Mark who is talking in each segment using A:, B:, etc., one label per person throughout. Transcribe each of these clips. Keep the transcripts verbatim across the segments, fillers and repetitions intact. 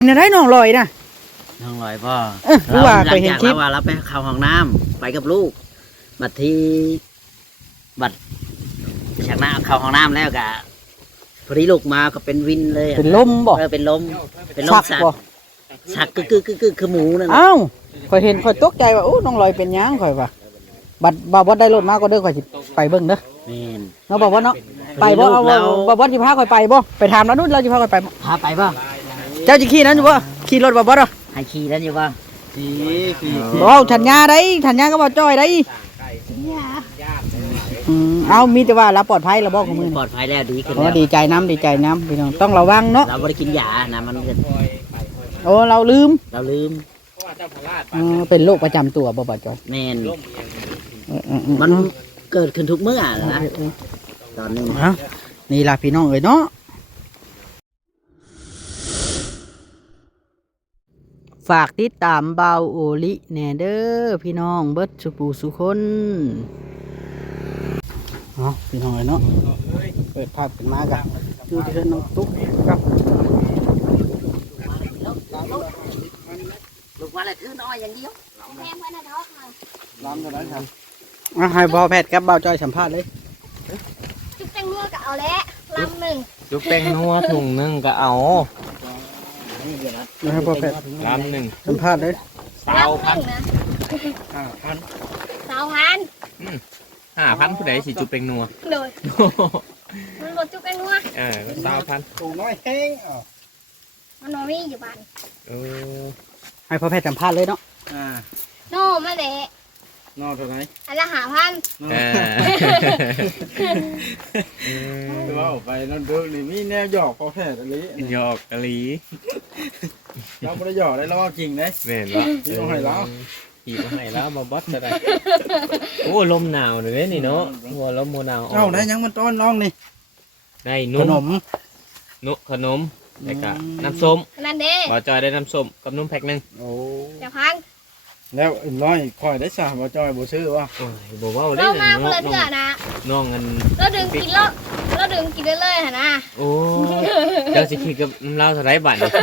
A: เนี่ยได้น้องลอยนะ
B: น้องลอยพ่อ
A: เออรู้ว่าไปเห็นคลิป
B: ว่าเราไปเข้าห้องน้ำไปกับลูกบัดที่บัดจากหน้าเข้าห้องน้ำแล้วกะพอดีลูกมาก็เป็นวินเลย
A: เป็นลมบ่
B: เออเป็นลมเป็นลมสักสักกึกกึกกึกกึกคือหมูนั่น
A: อ้าวข่อยเห็นข่อยตกใจว่าโอ้น้องลอยเป็นยังข่อยว่าบัดบ่าวบ่ได้รถมาก็เด้อข่อยสิไปเบิ่งเด้อ
B: แม่น
A: เนาะบ่าวบ่เนาะไปบ่เอาบ่าวบ่สิพาข่อยไปบ่ไปถามแล้วนู่นเราสิพาข่อยไป
B: พาไปบ่
A: เจ้าสิขี่นั้นอยู่บ่ขี่รถบ่าวบ่เด้อ
B: ให้ขี่แล้วอยู่บ่ขี่ขี่
A: บ่ทันยาได้ทันยาก็บ่จ้อยได้อืมเอามีแต่ว่าเราปลอดภัยแล้วบ่ของมึง
B: ปลอดภัยแล้วดีขึ้น
A: แล้
B: ว
A: ดีใจน้ำดีใจน้ำพี่น้องต้องระวังเนาะ
B: เราบ่ได้กินยานะมัน
A: โอ้เราลืม
B: เราลืม
A: เออเป็นโรคประจำตัวบ่บ่จ้อย
B: แม่นมันเกิดขึ้นทุกเมื่อนะตอนนี้
A: นี่ล่ะพี่น้องเอ้ยเนาะฝากติดตามเบาโอลิแน่เด้อพี่น้องเบิดสุปูสุคนเนาะพี่น้องเอ้ยเนาะเปิดภาพขึ้นมากันดูที่เพิ่นน้องตุ๊กครับ
B: ลูกว่าอะไรคือน้อยอย่างเดียว
C: แพงกว่านะดอกค่ะ
A: ล้ำเท่านั้นครับอ่ะให้บอแพทย์กับเบาจอยสัมภาษณ์เลย
C: จุ๊บแตงนัวก็เอาแล้วลำหนึ่ง
D: จุ๊บแป้งนัวถุงหนึงก็เอา
A: ให้บอแพทย์
D: ลำหนึ่ง
A: สัมภาษณ์เลย
D: สาวพัน
C: นะ
D: ห้าพัน
C: สาวพัน
D: ห้าพันผู้ใดสิจุ๊บแป้งนัว
C: เลยมันหมดจุ๊บแตงนัว
D: เออสาวพัน
A: ถุงน้อยแห้ง
C: มันนอนไม่อยู่บ้าน
D: เออ
A: ให้พ่อแพทย์สัมภาษณ์เลยเนาะ
D: อ่า
C: โน่มาเละ
D: นอกเท่าไหร่
C: อันละหาพัน
D: เออ
E: ว่าไปนั่นเด้อนี่มีแนวหยอกพอแพทย์อะไร
D: หยอกกะลี
E: เราไม่ได้หยอกได้เราว่าจริงนะ
D: แม่นบ่
E: ที่ต้องให้เรา
D: ขี่มาให้แล้วมาบอสอะไรโอ้ลมหนาวเลยนี่เนาะหัวลมโมหนาว
E: เอ้าได้ยังมันต้อนน้องนี่
D: ได้
E: นุ่มขนม
D: นุขนมแล้วก็น้ำส้ม
C: นั่นเด้
D: บ่จอยได้น้ำส้มกับนุ่มแพ็คนึง
E: โอ้
C: จะพัน
E: แล้วน้อยคอยได้สามบ่จอยบ่ซื้อวะ
D: โอ้ยบ่เว้าได้
C: เรามา
D: เนาะ
C: เพื่อนเพื่อนะ
D: น้องเงิน
C: เราดึงกินแล้วเราดึงกินได้เลยนะ
D: โอ้เจ้าสิคิดกับน้ำเล่าเท่าไรบัดนี่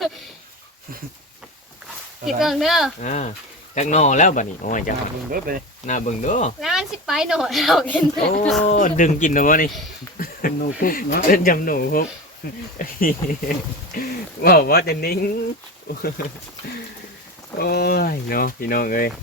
C: กินเกินเด้อ
D: อ่าจักนอแล้วบัดนี้โอ้ยจ้า
E: เบิ่งเด้อไป
D: หน้าเบิ่งเด้อ
C: แล้วมันสิไปหน่อยเรากิน
D: โอ้ดึงกินแล้วบ่นี่
E: เป็นหนูคุกเนาะ
D: เป็นจำหนูคุกว่าว่าจะนิ่งโอ้ยเนาะพี่น้องเอ้ย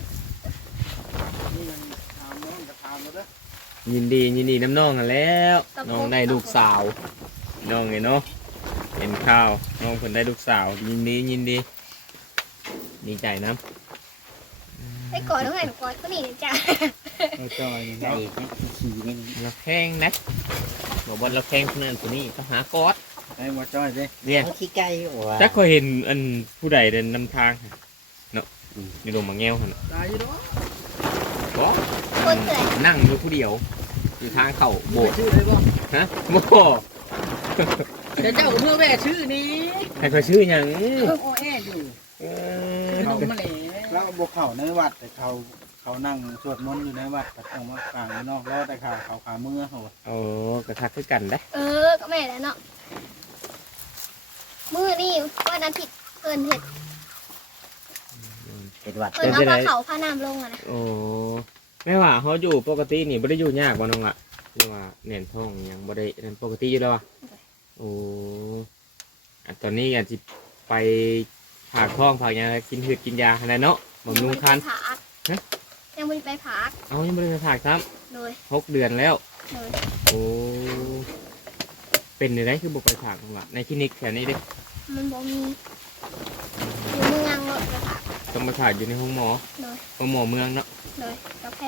D: ยินดียินดีน้ำน้องกันแล้วน้องได้ลูกสาวน้องไงเนาะเห็นข้าวน้องคนได้ลูกสาวยินดียินดีดีใจนะ
C: ไอ้ก่อนต้องให้หนูก่อนก็นี่จ้ะ
E: จอยเราขี่มัน
D: เราแข่งนะบอกว่าเราแข่งคนนั้นคนนี้ก็หากอด
E: ไอ้บ่จอยดิ
D: เรียน
B: ขี้ไก่ว่ะ
D: จักเคยเห็นอันผู้ใดเดินนำทางเนาะอยู่ตรงมาแง้วหัน
E: ตายอยู่เนาะ
D: ก็นั่งอยู่ผู้เดียวอยู่ทางเข่าโบสถ์
E: ชื่ออะไรบ่
D: ฮะโบ
A: เดี๋ยวเจ้าเมื่อแม่ชื่อนี้
D: ให้เขาชื่อยัง
A: โอ้แอ่อยู่
E: เขาแล้วบ่เข้าในวัดแต่เขาเขานั่งสวดมนต์อยู่ในวัดแต่ต้องมากลางนอกรอแต่ข่าวเขาขาเมื่อเขา
D: โอ้กระทักคือกันได้
C: เออก็แม่แล้วเนาะมือนี่วันอาทิตย์เกินเห็ด
B: เห็ดวัด
C: เกินเอาผ้าเขาผ้าน้ำลงอะนะ
D: โอ้แม่ว่าเขาอยู่ปกตินี่ไม่ได้อยู่ยากบ่น้องละเรียกว่าเน่นท้องยังไม่ได้นั่นปกติอยู่แล้วอ่ะโอ้ตอนนี้อาจจะไปผ่าท้องผ่ายังกินเหือดกินยาอะไรเนาะบำรุงคัน
C: ยังไม่ไปผัก
D: เอายังไม่ได้ไปผักครับ
C: เลย
D: หกเดือนแล้ว
C: เลย
D: โอ้เป็นอะไรคือบุกไปผักของละในคลินิกแถวนี้ดิ
C: มันบ่มีอยู่เมืองเลยค่ะ
D: ต้องมาถ่ายอยู่ในห้องหมอ
C: เลย
D: ห้องหมอเมืองเนาะ
C: เลยกาแฟ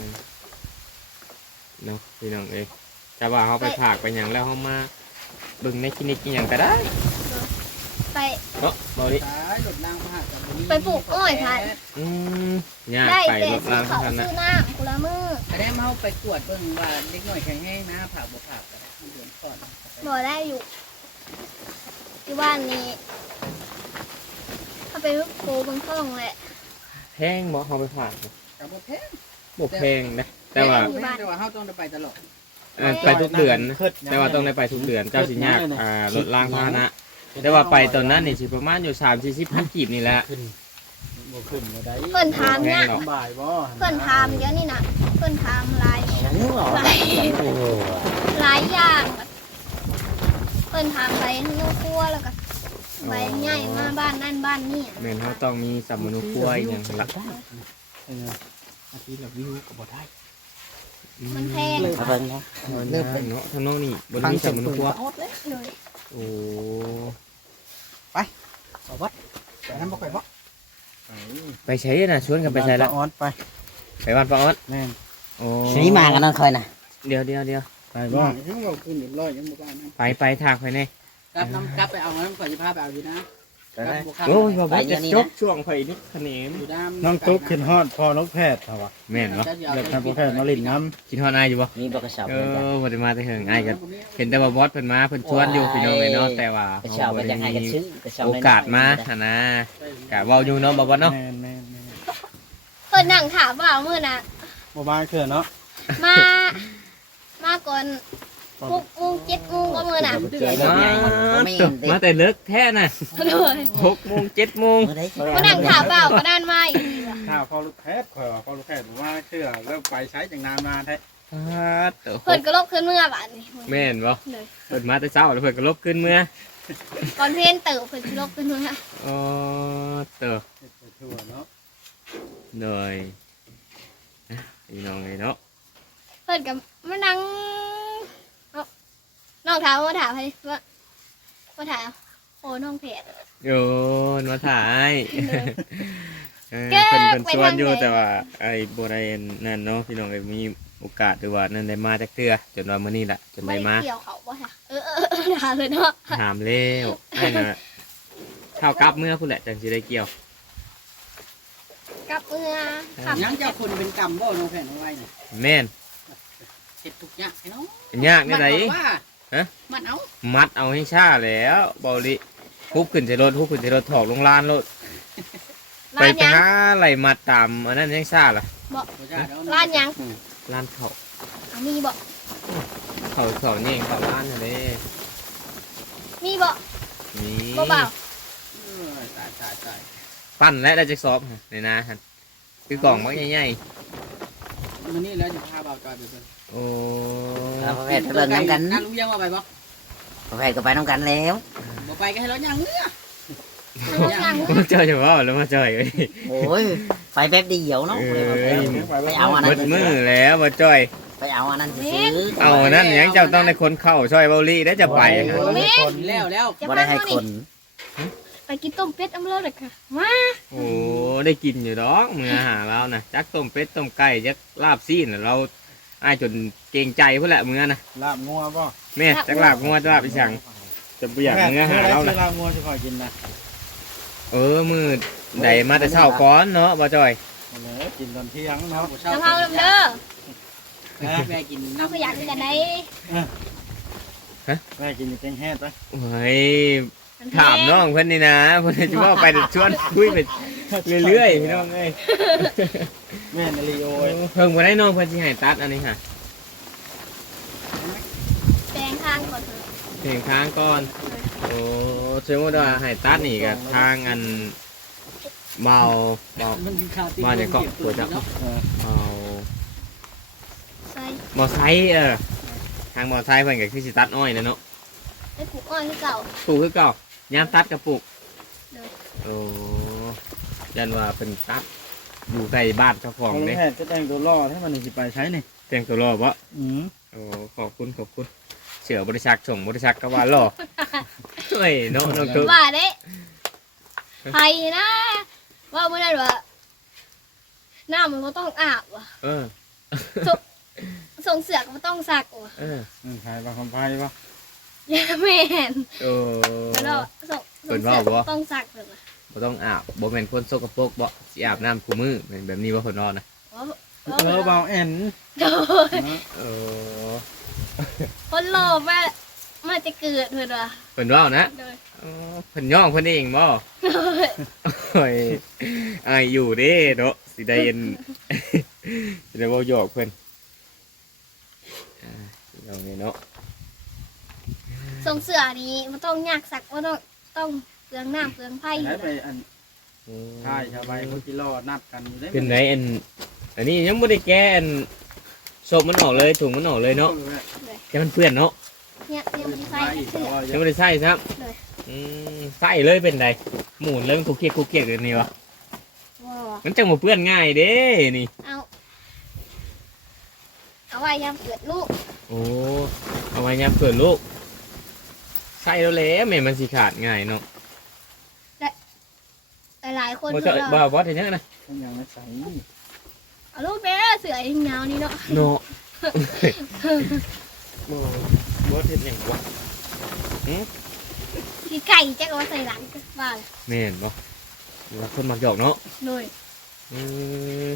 D: เนาะพี่น้องเอ้จะว่าเขาไปผักไปอย่างแล้วเขามาเบิ่งในคลินิกอย่างก็ได้
C: ไป
D: เนาะบอดี้
C: ไปปลูกอ้อยค่ะ
D: อืมเนี่ยไก่รถล้างทันนะ
C: ซื้อน้ำกุลามือ
A: อันนี้มาไปกวดเบิ่งว่าเด็กหน่อยแข็งแห้งนะผักบ่ผักอะไรเดือนก่อน
C: บ่ได้อยู่ที่บ้านนี้ถ้าไปโคบางท่องแหละ
D: แพงบ่เขาไปผัก
A: กับบ่แพง
D: บ่แพงนะแต่ว่า
A: แต่ว่าเขาต้องไปตลอด
D: ไปทุกเดือนแต่ว่าต้องได้ไปทุกเดือนเจ้าสิยากอ่ารถล้างพาหนะแต่ว่าไปตอนนั้นนี่สิประมาณอยู่สามสี่สิบพันกีบนี่แหละ
E: ขึ้นบ่ขึ้นบ่ได้
C: เพิ่นถามเนี่ย
E: บ่ายบ่
C: เพิ่นถามเดี๋ยวนี้น่ะเพิ่นถามหลาย
B: ยังหรอ
C: หลายหลายอย่างเพิ่นถามไปนู่นครัวแล้วก็ไปใหญ่มาบ้านนั่นบ้านนี่
D: แม่นเขาต้องมีสัมมนุครัวอหย่างหลัก
E: เอออาทิตย์ละวิวก็บ่ได้
C: มันแพง
B: มาเบิ่งนะ
D: เริ่มเนาะทางน้องนี่บนมีสัมมนุครัว
C: เลย
D: โอ้
A: เอาวัดแต่นั้นบ่ค่อยบ่
D: ไปใช้น่ะชวนกันไปใช้ละ
E: ออนไป
D: ไปบ้านป้าออด
E: แม่น
D: โอ้
B: ชนี้มากันนั่นคอยน่ะ
D: เดี๋ยวเดี๋ยวเดี๋ยว
E: ไปบ่
A: ยังบ่ขึ้นอีกร้อยยังบ่บ้านนะ
D: ไปไปทางไปเนี่ย
A: กลับน้ำกลับไปเอาน้ำก่อนสิพาไปเอาอยู่นะ
E: ไปได้
D: โอ้ยบ่จะจบช่วงไฟนิดขนม
A: อยู่ด้าน
E: น้องตุ๊กขึ้นฮอดพอนกแพทย์เฮาว่า
D: แม่นเนาะ
E: เด็กทางพวกแพทย์มาลิ้นน้ำ
D: กินฮอดอายอยู่บ่
B: มีบกระสอบ
D: เอ
B: เหมือนกัน
D: อบ่ได้มาแต่เฮิงอายกันเห็นแต่ว่าบอสเพิ่นมาเพิ่นชวนอยู่พี่น้องเลยเนาะแต่ว่าก
B: ระสอบเป็นยังไงกันซื้อกระสอบ
D: โอกาสมาหั่นนะกะเว้าอยู่เนาะบ่บ่เนาะ
E: แม่นแม่นแม่น
C: เพิ่นนั่งถามว่ามื้อน่ะ
E: บ่บายเถื่อเนาะ
C: มา มาก่อนหกโมงเจ็ดโมงก็มื้อน่ะ
D: มามาแต่เลิกแท้น่ะ
C: เลย
D: หกโมงเจ็ดโมง
B: เมื่อไร
C: มานั่งถามเปล่าก็ด้านมาอีกทีว่ะ
E: ถ้าพอลูกแพทย์ขอยว่าพอลูกแพทย์บอกว่าเชื่อแล้วไปใช้จังนานมาแท้
C: เพิ่นก็ลบขึ้นเมื่อบัดนี้
D: แม่นบ่
C: เลย
D: เพิ่นมาแต่เช้าแล้วเพิ่นก็ลบขึ้นเมื่อ
C: ก่อนเพลนเติบเพิ่นสิลบขึ้นเมื่อ
D: อ๋อเตอ
E: เฮ็ดไปทั่วเนาะ
D: หน่อยอ่ะพี่น้องเลยเนาะ
C: เพิ่นก็มานั่งเอ้าน้องถามว่าถามให้ว่าว่าถามโอ้น้องเพจ
D: โยนมาถ่าย เออ
C: แก้
D: เพิ่นเพิ่น
C: ไป
D: ชวนอยู่
C: ทางไหน
D: แต่ว่าไอ้บ่ได้นั่นเนาะพี่น้องเอ้ยมีโอกาสหรือว่านั่นได้มาจักเทื่อจนว่ามื้อนี้ล่ะจน
C: ไม่
D: ได้มา
C: เกี่ยวเขาบ่ค่ะเออเออเออถามเลยเนาะ
D: ถามแล้วไอ้น่ะเท่ากลับเมื่อพุ่นแหละจังสิได้เกี่ยว
C: กลับเมื่อขับ
A: ยังเจ้าคนเป็นกรรมบ่น้องแผ่นเอาไว้นี่
D: แม่น
A: เฮ็ดทุกอย่างให้น้อง
D: ยากนี่ได
A: ว่า
D: ฮะ
A: มันเอา
D: มัดเอาให้ชาแล้วเบาลิฮุบขึ้นใส่รถฮุบขึ้นใส่รถถอกลงลานรถไป
C: ร้าน
D: ไป
C: ยัง
D: หาไหลมัดตามอันนั้นยังชาล่ะ
A: บ่ใช่เดี๋ยว
C: ร้านยัง
D: ลานเขา
C: อ่ะมีบ่
D: เขาเขานี่เขาลานอะไร
C: มีบ่
D: นี่
C: บ่เปล่า
A: เออตายตายตาย
D: ปั้นและได้จักซอบในนาฮะคือกล่องมันใหญ่
A: มื้อนี้แล้วจะพาบ่าวจอยไปเบิ่ง
D: ๆโอ้
B: เราแพทย์เบิ่งน้ำกัน
A: นั่นลุงยังว่าไปบ่
B: แพทย์ก็ไปน้ำกันแล้ว
A: บ่ไปก็ให้เรายังเนื้อ
C: ทางยัง
D: มาเจอจะว่าแล้วมาเจอเอ้ย
B: โอ้ยไปแป๊บเดียวเนาะไปเอาอัน
D: เบิ
B: นั้น
D: ดมือแล้วมาจอย
B: ไปเอาอันนั้นซื้อ
D: เอาอันนั่นยังเจ้าต้องในคนเข้าช่วยเบาลี่ได้จะไปอะ
E: โอ้ยคน
A: แล้วแล้ว
C: จะ
B: บ่
C: พั
B: ได้
C: ง
B: ให้
C: เท่า
B: ค
C: นี้
B: น
C: ไปกินต้มเป็ดอำเภอเลยค่ะมา
D: โอ้ได้กินอยู่ดอกมืออาหารเรานะจักต้มเป็ดต้มไก่จักลาบซีนน่ะเราอ้ายจนเกรงใจเพื่อแหละมือนะ
E: ลาบงัวป่ะ
D: แม่จักลาบงัวจักลาบอีสังจะเบียกมืออาหารเรา
E: เว
D: นะ
E: ลางัวจะคอยกินนะ
D: เออมือใดมาแต่เช้าก้อนเนาะบ่จอย
E: เอาเลยกินตอนเที่ยงเนาะ
C: น้ำเผาน้ำเด้อ
A: แม่กิน
C: เรา
A: น้ำ
C: ก็อยากกินกันได้
E: แม่กินอยู่แกงแห้ไป
D: โอ้ยถามน้องเพิ่นนี่นะเพิ่นจะว่าไปชวนคุยไปเรื่อยๆพี่น้องเอ้ย
E: แม่นาลีโอ
D: เอย อเพิ่งบ่ได้น้องเพิ่นสิให้ตัดอันนี้ค่ะ
C: แปลงข้างก่อนเถอะ
D: เพลงค้างก่อนโอ้สมมุติว่าให้ตัดนี่ก็ทางอันเบาเบา
A: มันมีข่าว
D: มาเนี่ยเกาะตัวจับ
E: เออ
D: เอา
C: ใส่
D: มอไซค์เออทางมอไซค์เพิ่นก็คือสิตัดอ้อยนะเนาะ
C: ให้ปลูกอ้อยให้เก่า
D: ปลูกคือเก่ายามตัดกับปลูก
C: เลย
D: โอ้ยันว่าเป็นตัดอยู่ใกล้บ้านเจ้าข
E: ข
D: อ
E: อง ง
D: เด้
E: แพทย์ก็แต่งตัวล่อให้มันสิไปใช้นี่
D: แต่งตัวรอบ่
E: อืม
D: โอ้ขอบคุณขอบคุณเสือบริษัทส่งบริษัทก็ว่าหล่อเฮ้ยเนาะน้องตุ๊ก
C: ว่าเด้ไผ่นะ ว่าเมื่อนั้นว่าน้ำมันก็ต้องอาบว่ะ
D: เออ
C: ส่งเสือกมันต้องสักว่ะ
D: เออ
E: มันขายปลาคำไพ่ป่ะ
C: อยังไม่เห็น
D: โอ้
C: แล้วส่ง
D: เปิ
C: ส่
D: ด
C: ง
D: ว่า
C: เสือก
D: บ่
C: มันต้องสักเลยว่ะ
D: บ่ต้องอาบบ่แม่นคนสกปรกบ่สิอาบน้ำคู่มือเป็นแบบนี้บ่คนนอนนะ
C: ว่า
E: เออเบาแอน
C: โดย
D: โอ้
C: คนหล่อแม่มาจะเกิดเพื่อนว่ะ
D: เพิ่นเว้านะ
C: โดย
D: อ๋อเพิ่นย่องเพิ่นเองบ่
C: โดย
D: โอ้ยอายอยู่เด้เนาะสิได้เอ็น สิได้เว้าหยอกเพิ่นอ่าเอาไงเนาะ
C: ส่งเสือนี้มันต้องยากสักมันต้องต้องเปลืองน้ำเปลืองไฟอ
E: ให้
C: ยู่
E: ไปอันใช่ชาวบ้านเขาจิรอนัดกันอยู่ได้
D: เป็นไหนอันอันนี้ยังไม่ได้แก้อันศพมันออกเลยถุงมันออกเลยเนาะแต่มันเปื้อนเนาะ
C: เนี่ยยังไม่ได้ใส่เสื้อ
D: ยังไม่ได้ใส่ครับ
C: เลย
D: อืมใส่เลยเป็นไรหมุนเลยมันคุกเกียกคุกเกียกเลยนี่วะ
C: ว้าว
D: มันจังมาเปื้อนง่ายเด้นี่
C: เอาเอาไว้ยามเกิดลูก
D: โอ้เอาไว้ยามเกิดลูกใส่แล้วแหละแม่มันสิขาดง่ายเนาะ
C: หลายๆคน
D: บ่
C: เพิ่
D: จะ
C: น
D: บ่
C: ว่า
D: บ่ได้ยังนะ
E: ต้องอย่างนั้นใส่
C: เอาลูกเด้อเสือยิงยาวนี่เนาะ
D: เนาะบ่บ่เฮ็ดหยังวะ
C: ที่ไก่แจ๊กเอาไว้ใส่หลังว่าเลย
D: แม่นบ่ว่าคนมักหยอกเนาะ
C: เลย
D: อืม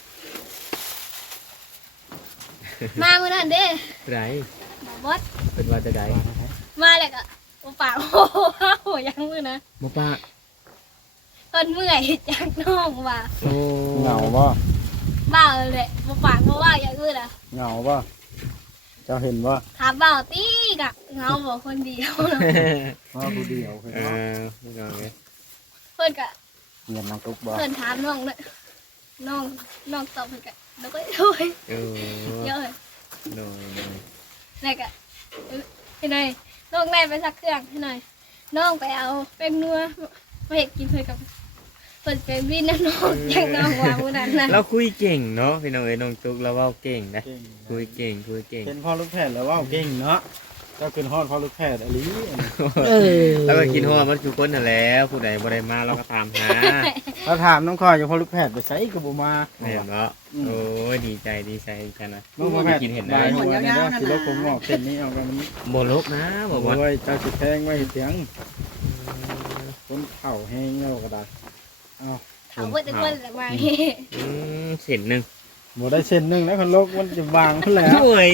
C: มาเมื่อนั้นเด้
D: ไร
C: บอบอส
D: เป็นว่าจะได้
C: มาเลยก็โอ้ปากโอ้โหยังมือนะ
D: บ่ป้า
C: เพิ่นเมื่อยจากน้องว่า
D: โอ้
E: เหงาบ่
C: บ้าเลยโอ้ปากเพราะว่าอย่างอื่นอ่ะ
E: เหงาบ่เจ้าเห็นบ่
C: ถามบ่าวตีกะเงาบอกคนเดียวนะ
E: ว่าผู้เดียวเห็น
D: เอ
E: บ่
D: อไม่เอาไง
C: เพิ่นกะ
E: เงียบน้องตุ๊กบ่
C: เพิ่นถามน้องเลยน้องน้องตอบเพิ่นกะแล้วก็โอ้ย
D: เออ
C: เยอะเลย
D: โน่น
C: แล้วก็เอ้ยให้หน่อยน้องแม่ไปซักเครื่องให้หน่อยน้องไปเอาแป้งนัวมาเห็ดกินเพิ่นกับเพิ่นเป็นวินนะน้องอย่างน้องว่ามื้อนั้นนะ
D: เราคุยเก่งเนาะพี่น้องเอ้ยน้องตุ๊กเราเว้าเก่งนะ
E: เก่ง
D: คุยเก่งคุยเก่ง
E: เป็นพ่อลูกแพทย์แล้วว่าเก่งเนาะเจ้าเป็นฮอดพ่อลูกแพทย์อลี
A: เออ
D: แล้วก็กินฮอดมันทุกคนนั่นแหล้วผู้ใดบ่ได้มาเราก็ตามหา
E: เราถามน้องคอยอยู่พ่อลูกแพทย์ไปใส่ก็บ่มา
D: แม่นบ่โอ้ยดีใจดีใจกันนะ
E: น้องพ่อแพทย์
D: กินเห็น
E: ได้
D: ได้
E: หัวเนี่ยสิรถผมงอกเส้นนี้เอากันมัน
D: บ่ลกนะบ่บ่
E: โอ้ยเจ้าสิแทงไว้เสียงคนเข่าแห้งเงาก็ได้
C: ถามเพิ่นแต่เพิ่นละว่า
D: อืมเส้นหนึง
E: บ่ได้เส้นหนึงแล้วคนโลกมันจะวางขึ้นแล้ว
D: โอ้ย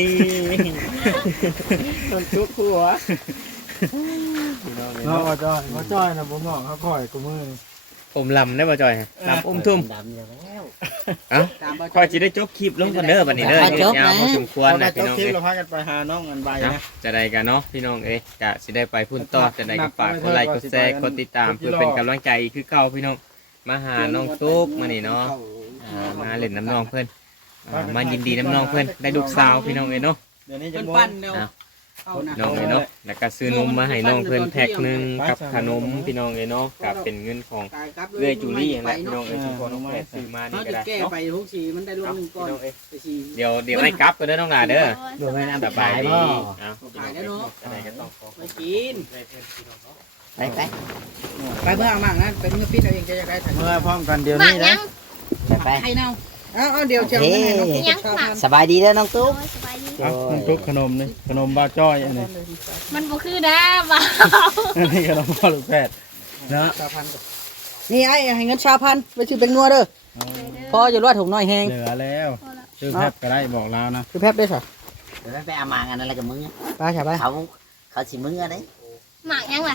E: มันทุกหัวเนาะบ่จ้อยบ่จ้อยนะผมบอกเขาค่อยกูมือนี่
D: อมลำได้บ่จอยลำอมทุ่ม
B: ดำอยู่แล้ว
D: เอ้าคอยสิได้จบคลิปลงกันเด้อบัดนี้เด้อ
A: อ่ะจบ
D: ยาว
A: นะ
D: พอสมควร
E: เรา
D: นะ
E: ได้
D: พี่
E: จบ
D: น้อง
E: คลิป
D: เอ้ย
E: เราพากันไปหาน้องอันใบ
D: เนาะ
E: นะ
D: จะได้กันเนาะพี่น้องเอ้ยกะสิได้ไปพุ่นต่อจะได้ก็ฝากกดไลค์กดแชร์กดติดตามเพื่อเป็นกำลังใจคือเก่าพี่น้องมาหาน้องตุ๊กมานี่เนาะอ่ามาเล่นน้ำน้องเพิ่นอ่ามายินดีน้ำน้องเพิ่นได้ลูกสาวพี่น้องเอ้ยเนาะ
E: เดี๋ยวนี้จะ
A: เป็น
E: บ่
A: ปั้นเนาะ
D: อ้าว
A: เอานะ
D: น้องเอ้ยเนาะแล้วก็ซื้อนมมาให้น้องเพิ่นแพ็คหนึงกับขนมพี่น้องเอ้ยเนาะกับเป็นเงินของเอื้อยจูลี่นั่นแหละพี่น้องเอ้ยที่พ่อน้องแพทย์ซื้อมานี่
A: เขา
D: ก็
A: จะ
D: ได้
A: แก้
D: เนาะ
A: ไปทุกสีมันได้ลด
D: เอา
A: หนึ่งก้อน
D: พี่น้องเอ้ย
A: ไปสี
D: เดี๋ยวเดี๋ยวให้กลับกันเด้อน้องหลาเด้อ
B: ดูแม่น้ำ
D: สบายดีเอา
A: ขายได้เนาะ
D: อะไรก็ต้องขอ
A: ไปกิน
B: ไปไป
A: ไปเพื่อเอามากนะเป็นมือปิดเอาเองจะอยากได้ถัง
E: เมื่อพร้อมกันเดี๋ยว
C: หมาก
E: นี้
C: ยั
E: นะ
C: ง
B: ไปไป
A: ไข่เน่าเอาเอาเดี๋ยวเชียวให้น้องตุ๊ก
C: ยัง
A: ชาว
C: หมั
A: พั
C: ก
A: น
B: สบายดีเด้อน้องตุ๊ก
C: โอ้ยสบายดี
E: เอาน้ำตุ๊กขนมนี่ขนมบ้าจ้อยอันนี้
C: มันบ่คือนะบ่าว
E: อันนี้ขนมพ่อลูกแพทย์เนาะ
A: ชาวพันนี่ไอ้ให้เงินชาวพันไปซื้อเป็นงัวเด้อพอจะรวดถุงน้อยแหง
E: เหลือแล้ว
C: พอละ
E: ซื้อแพบก็ได้บอกแล้วนะ
A: คือแพบได้สิ
B: เดี๋ยวไปเอามากันอะไรกับมึง
A: ไปใช่ไป
B: เขาเขาสิมึงอะไร
C: หมากยังล่ะ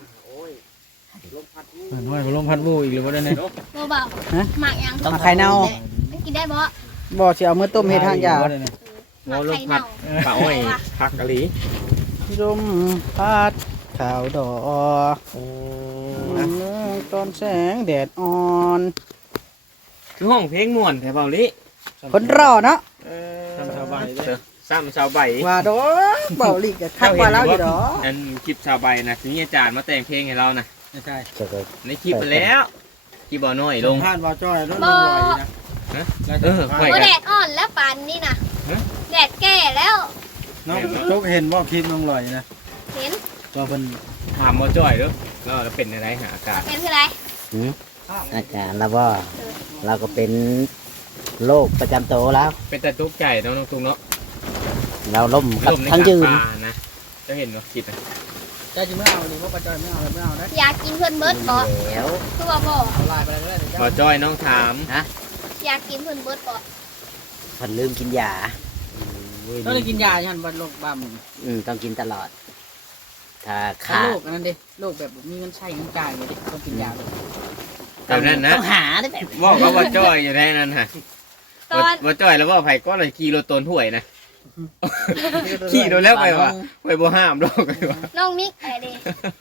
E: มันห้อยพลมพัดบูอีกหรือว่าได้เนี่ย
C: บ่บ่าวหมากยัง
B: ต้อง
A: ไข่เน่า
C: มันกินได้บ่
A: บ่สิเอามือต้มเฮ็ดทางยา
C: หมากไข่เน่า
D: ปลาอ้อยผักกะหรี่
A: ลมพัดขาวดอกตอนแสงแดดอ่อน
D: คือห้องเพลงม่วนแถวเบาลิ
A: คนรอเนาะ
E: ทำชาวบ้านเลย
D: ซ้ำชาวใบ
A: ว่าดอกเบาลีกจะทักว่าแล้วอยู่ดอก
D: อันคลิปชาวใบนะที่มีอาจารย์มาแต่งเพลงให้เรานะ
A: ใช่
B: เกิด
D: ในคลิปไปแล้วที่บ่อน้อยลง
E: พลาดว่าจ้อยรถลงลอยนะ
D: เออค่อย
C: โอ้
D: กัน
C: แดดอ่อนแล้วปานนี่น่ะ
D: ฮะ
C: แดดแก่แล้ว
E: น้องตุ๊กเห็นว่าคลิปน้องลอยนะ
C: เห็น
E: ก็เป็น
D: ถามบ่จ้อยเด้อแล้วเราเป็นอะไรหาอากาศ
C: เป็นคืออะไร
B: อาการแล้วว่าเราก็เป็นโรคประจำตัวแล้ว
D: เป็นแต่ทุกข์ใจเนาะน้องตุ้งเนาะ
B: เราล้ม
D: ลมใน
B: ทั้ง
D: กลาง
B: ยืน
D: ป่านะจะเห็นว่าคิดนะ
A: ใจจะไม่เอาหรือว่าปัจจัยไม่เอาไม่เอานะ
C: อยากกินเพื่อนเบิร์ดบ่
B: แล้ว
C: คือว่าบ่
A: เอาลายไปเลยก็ได้
D: บ่จ้อยน้องถาม
C: อยากกินเพื่อนเบิร์ดบ่
B: ผันลืมกินยา
A: ต้องได้กินยาฉันวันโรคบ้ามึง
B: อืมต้องกินตลอด ถ้า
A: ถ้า
B: ขา
A: โร
B: ด
A: คนั้นดิโรคแบบมีเงินใช้เงินจ่ายเลยดิต้องกินยา
D: แบบนั้นนะ
B: ต้องหาได้แบบ
D: บอกว่าบ่จ้อยอยู่ในนั้นฮะ
C: ตอน
D: บ่จ้อยแล้วว่าไผก็เลยขี่รถตนถ้วยนะขี่โดนแล้วไปว่าไปบ่ห้ามดอกไปว่า
C: น้องมิกอะไรเด้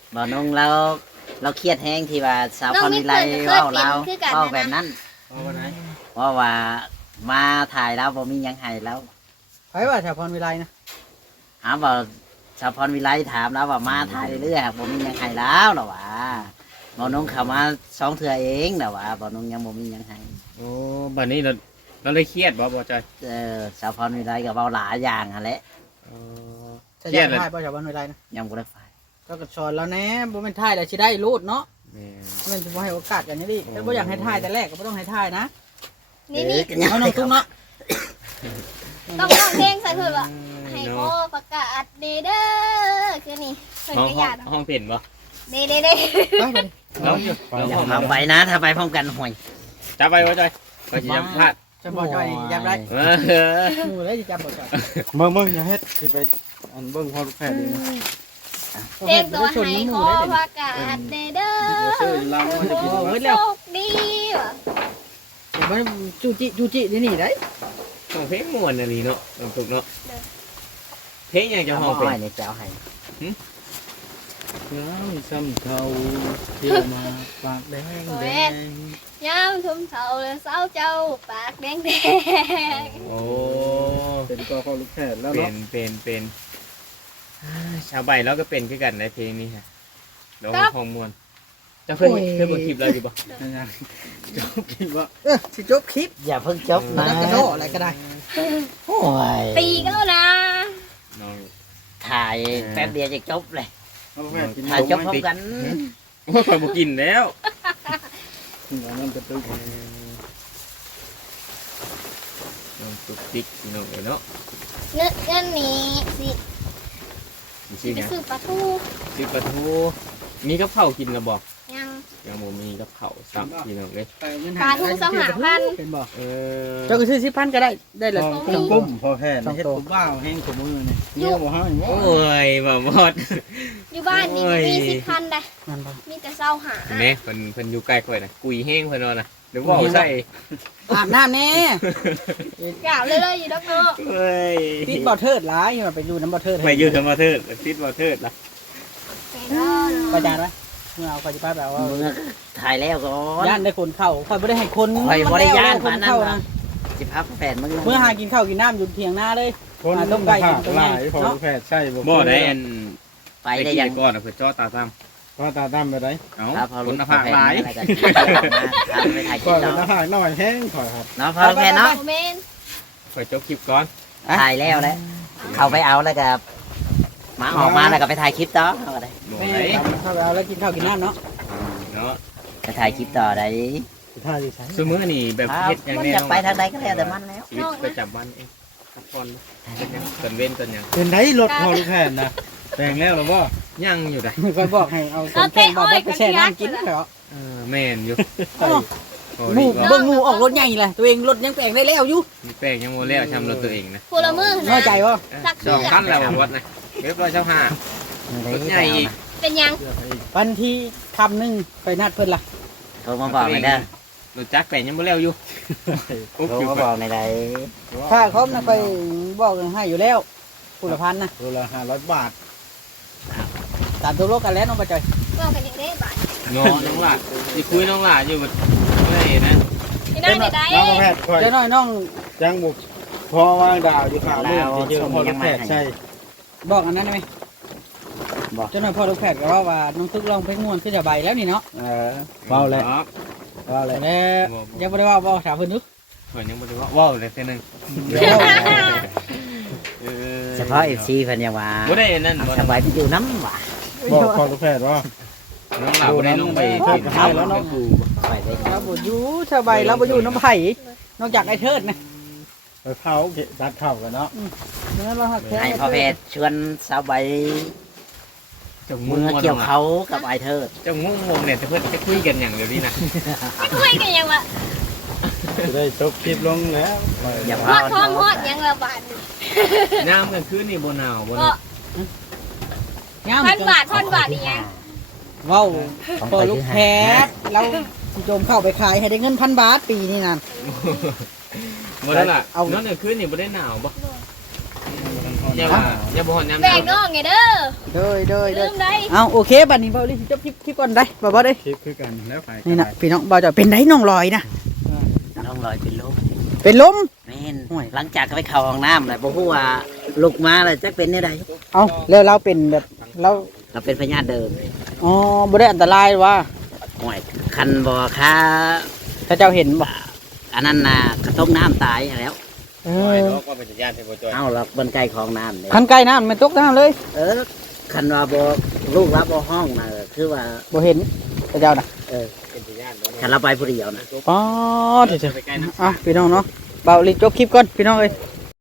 B: บ่น้องเราเราเครียดแห้งที่ว่าสาวพรวิไลเว้าเราเว้าแบบนั้น
E: เอาวันไหน
B: เพราะว่ามาถ่ายแล้วบ่มีหยังให้แล้ว
A: ไผว่าชาวพรวิไลนะ
B: หาว่าสาวพรวิไลถามแล้วว่ามาถ่ายเรื่อยๆบ่มีหยังให้แล้วหรอวะบ่น้องเข้ามาสองเทื่อเองแต่ว่าบ่น้องยังบ่มีหยังให้
D: โอ้บัดนี้เราเราเลยเครียดบ่บ่จอย
B: เออสาวพรวิไลก็เว้าหลายอย่างหั่นแหละ
D: เออ
A: จะ
D: เครี
A: อย
D: ด
A: ยาก
D: เลย
A: ถ่ายบ่ชาวพรวิไลนะ
B: ยังบ่ได้ไป
A: เจ้าก็สอนแล้วแหน่บ่แม่นถ่ายแล้วสิได้รูดเนาะ
D: แม่น
A: มันสิบ่ให้โอกาสกันนี่ดิถ้าบ่อยากให้ถ่ายแต่แรกก็บ่ต้องให้ถ่ายนะ
C: นี่นี่
A: เอาน้องตุ้มเนาะ
C: ต้องร้องเพลงใส่เพื่อนว่าให้
D: เนาะ
C: พ่อประกาศเดเด้อคือนี่เพิ่น
D: ห้อง
C: ก็
D: ห้
C: ยา
D: อง
C: ด
D: ห้องเต็นบ่
C: เด้เด้เด้
A: ไปไปดิ
D: เราอยู่เรา
B: อย่า
D: ห้อง
B: เอาไปนะถ้าไปพร้อมกันห่วย
D: จับไปบ่จอยก็สิจำพลาด
A: จะบ่จ่อยยับได้
D: เออ
A: หมู่เลยสิจับบ่จ่อย
E: เบิ่งเบิ่งอย่าเฮ็ดสิไปอันเบิ่งพอลูกแพทย์ดีนะ
C: เพลงตัวให้พ่อประกาศเดเด้อ
E: เสื้อลาวมันจะกิน
C: โอ้
E: ว่า
C: โชคดีว่ะ
A: เดี๋ยวมันจูจิจูจินี่นี่ได้
D: ห้องเพลงม่วนอันนี้เนาะน้องตุกเนาะเพลงยังจะห้อง
B: เอา
D: เป็น
B: ให้ในเจ้าให้
E: น้ำซ้ำเท่าเที่ยวมาปากแดงแดง
C: ยามทุ่มเฒ่าแล้วสาวเจ้าปากแดงแดง
D: โอ้
E: เป็นก็พอลูกแพทย์แล้ว
D: เป็
E: เนาะ
D: นเป็นเป็นอ่าชาวใบแล้วก็เป็นคือกันในเพลงนี้ฮะแล้วห้องม่วนเจะเคยเคยเบิ่งคลิปเราอยู่บ่
E: ยังไงจบคิดว่า
A: เออสิจบคลิป
B: อย่าเพิ่งจบ
A: แล้
B: นะ
A: วก็โดอะไรก็ได้
B: โอ้ย
C: ตีก็แล้วนะ
D: น้อง
B: ถ่ายแป๊บเดียวจะจบเลย
E: เอาแพทย์กิน
B: ถ่ายจบพร้อมกัน
D: โอ้ยข่อยบ่กินแล้ว
E: หัวมันจะตึก
D: น้องตุกติ๊กน้องเอ๋ยเนาะ
C: เงินเงินนี้สิ
D: สิ
C: สิ
D: ชื่อ
C: ไป
D: หยัง
C: ซื้อปลาทู
D: สิปลาทูมีกับข้าวกินแล้วบ่
C: ยัง
D: ยังบ่มีกับข้าวซับพี่น้องเอ้ย
A: ไปเงิน
C: ปลาทูสองหาพัน
A: เป็นบ่
D: เออ
A: เจ้าก็ซื้อสิบพันก็ได้ได้เลย
E: พอปุ้มพอแพทย์เฮ็ดผมบ้าแห้งผมมือนี่เยี่ยวบ่ให้บ่
D: โอ้ยบ่หมด
C: อยู่บ้านนี่
D: โอ้ย
C: มีสิบพันได้
A: นั่นบ่
C: มีแต่เศร้าหา
D: เห็นไหมเพิ่นเพิ่นอยู่ใกล้ข่อยน่ะกุยแห้งเพิ่นว่าน่ะเดี๋ยวเว้าใส่
A: อาบน้ำแน่
C: กล่าวเลยเลยอยู่ดอกเนาะ
D: เอ้ย
A: ติดบ่อเทิดหลายมาไปอยู่น้ำบ่อเทิด
D: ไปอยู่ทำบ่เทิดติดบ่เทิดล่ะ
A: ประจานไว้เมื่อเอาไปจิป้าแบบว่า
B: มึงอะถ่ายแล้วก่อน
A: ย่านได้คนเข้าคอยบ่ได้ให้คน
B: ข่อยบ่ได้ย้าน
A: ค
B: มาน นั่น
A: เข้า
B: นะ
A: นะ
B: สิพับแฟนมึง
A: เมื่อหากินข้าวกินน้ำอยู่เถียงหน้าเลย
E: คน
A: อ่าต้มไก่
E: ผ่า
A: กินตรง
E: ห
A: นี้
E: ลายพอ
A: เนาะ
E: ลูกแพทย์ใช่บ่
D: บ่ได้อัน
B: ไป
D: ไป
B: ได้
D: ได้
B: ยั
D: ยัง งก่อนน่ะเพิ่นจ่อตาตาม
E: ก็ตาดำไปได้
D: เอ้า
B: ครับพอ
D: คุ
B: รู้
D: ณ
B: พอ
D: ภาพ
B: แฟน
D: หลาย
B: อะไรกันเอาไปถ่ายคลิ
E: ก่อ
B: ป
E: น
B: เนาะ
E: นะหายหน่อยแห้งถอยครับ
B: เนาะพอแฟนเนาะ
C: โมเมน
D: ข่อยจบคลิปก่อน
B: ถ่ายแล้วแหละเขาไปเอาแล้วก็มาออกมาแล้วก็ไปถ่ายคลิปต่อเอาก็ได้
D: บ่
A: แม่
D: ได้
A: เข้าไปเอาแล้วกินข้าวกินน้ำเนาะ
D: เนาะ
B: ไปถ่ายคลิปต่อได้
E: ท่าดีใช่
D: ซุมื้อนี่แบบ
B: ครับ
D: เฮ็ดหยัง
B: มัน
D: แน่
B: อยากไปทางใดก็แล้วแต่มันแล้ว
D: ชีวิตประจำวันเองพักผ่อนเป็นหยังตอนเว้นตอนหยัง
E: เป็นไรรถพอลูกแพทย์นะแต่งแล้วหรือว่า
D: ยังอยู่ได้
A: คอยบอกให้เอาสมแกงบอกว่าไปแช่น้ำกินเหรอ
D: เออแม่นอยู่
A: อ้าว
D: โอ้
A: หมู
D: ดีกว่า
A: เบิ่งหมูออกรถใหญ่เลยตัวเองรถยังแปลงได้แล้วอยู่
D: มีแป้งยังโมแล้วชำรถตัวเองนะ
C: พูละมือ
A: น้อยใจวะ
C: สัก
D: สองพันแล้ววัดนะเรียบร้อยเช้าห้า รถใหญ่อีก
C: เป็นยัง
A: วันที่คำหนึ่งไปนัดเพิ่นล่ะ
B: โทรมาบอกหน่อยเด้อ
D: รถจักรแป้งยังโมแล้วอยู่
B: โทรมาบอกหน่อยได้
A: ถ้าเขาน่ะไปบอกให้อยู่แล้วผู้ละพันนะ
E: ตัวละห้าร้อยบาท
A: ตามตัวโลกกันแล้วน้องประจอย
C: ก็เป็นยังได้บ่าย
D: น้องน้องหลาที่คุยน้องหลาอยู่แบบไม่นะ
C: ที่ได้ได้ได้
E: น้องแพทย์คอย
A: เจ้าน้อยน้อง
E: จังบุกพอวางดาวอยู่ข่าวเรื่องที่เจอพอลูกแพทย์ใช่
A: บอกอันนั้นได้ไหม
B: บอก
A: เจ้าน้อยพ่อลูกแพทย์ก็ว่าว่าน้องตึกลองเพลงม่วนขึ้นจะใบแล้วนี่เนาะ
E: เออเบาเลย
D: ครับ
E: เบาเลย
A: แล้วยังไม่ได้ว่าบอกถามเพิ่นนึก
D: ข่อยยังบ่ได้ว่าว้าวเลยเท่านึง
E: เดี๋ยว
D: เออ
B: เฉพาะเอฟซีเพิ่นยังว่า
D: บ่ได้อันนั่นบ่
B: สบายไปอยู่น้ำว่ะ
E: บอกพอลูกแพทย์ว่า
D: น้องหลาบ่ได้ลงไปกินข้าวแล้วน้องกู
B: ไปได้
A: เราบ่อยู่ชาวใบเราบ่อยู่น้ำไผ่นอกจากไอ้เทิดนะ
E: ไปเผาตัดเข่ากันเนาะ
A: เนื้อเราหักแท้
B: ให้พ่อเพชรชวนสาวใบ
D: เจ้า
B: เมื่มื อ
D: อ
B: เกี่ยวเขากับไอ้เทิด
D: เจ้างงงเนี่ยแต่เพิ่นจะคุยกันอย่างเดียวนี้นะ
C: ไม่คุยกันยังวะ
E: จะได้จบคลิปลงแล้ว
B: อย่า
C: ฮ
B: พา
C: อดพร้อมฮอดยังละบาทนี่
D: น้ำกลางคืนนี่บ่หนาวบ่
C: ก็
A: งาม
C: พันบาทพันบาทอีกยัง
A: เว้า
B: ของ
A: พอ
B: ไป
A: ลู
B: คื
A: ก
B: อ
A: แพทย์เราสิโจมเข้าไปขายให้ได้เงินพันบาทปีนี้นั่น
D: บ่ได้ล่ะ
A: เอา
D: นอนกลางคืนนี่บ่ได้หนาวบ่
E: พ
D: อย่าว่าอย่าบ่ฮอดยาม
C: แบ่งน้องไงเด้อ
A: เด้อเด้อ
C: ลื
A: เด้อ
C: มได้
A: เอาโอเคบัดนี้เบาลิจบคลิปคลิปก่อนได้บ่บ่ได้
E: คลิปคือกันแล้วไป
A: นี่นะพี่น้องเบาจะเป็นไดน้องลอยนะ
B: น้องลอยเป็นลม
A: เป็นลม
B: แม่น
A: โอ้ย
B: หลังจากเขาไปเข้าห้องน้ำแล้วบ่ฮู้ว่าลุกมาแล้วจักเป็นแนวใด
A: เอาแล้วเราเป็นแบบเรา
B: เราเป็นพญาติเดิม
A: อ๋อบ่ได้อันตรายว่า
B: ห่วยคันบ่ค่า
A: ถ้าเจ้าเห็นบ่
B: อันนั้นน่ะกระทบน้ำตายแล้ว
A: เอ
D: โอ้ย
A: อ
D: เนาะว่าเป็นสัญญาณให้บ่จอย
B: เอาเราเบิ่นใกล้ของน้ำเลย
A: คันใกล้น้ำมันตกน้ำเลย
B: เออคันว่าบ่ลูกรับบ่ห้องน่ะคือว่า
A: บ่เห็นแต่เจ้าน่ะ
B: เออ
D: เป็นสัญญาณบ่
B: คันเราไปผู้เดียวน่ะ
A: อ๋อเดี๋ยว
D: ไปใกล้นะ
A: ๆอ่ะพี่น้องเนาะเบาลิจบคลิปก่อนพี่น้องเอ้ย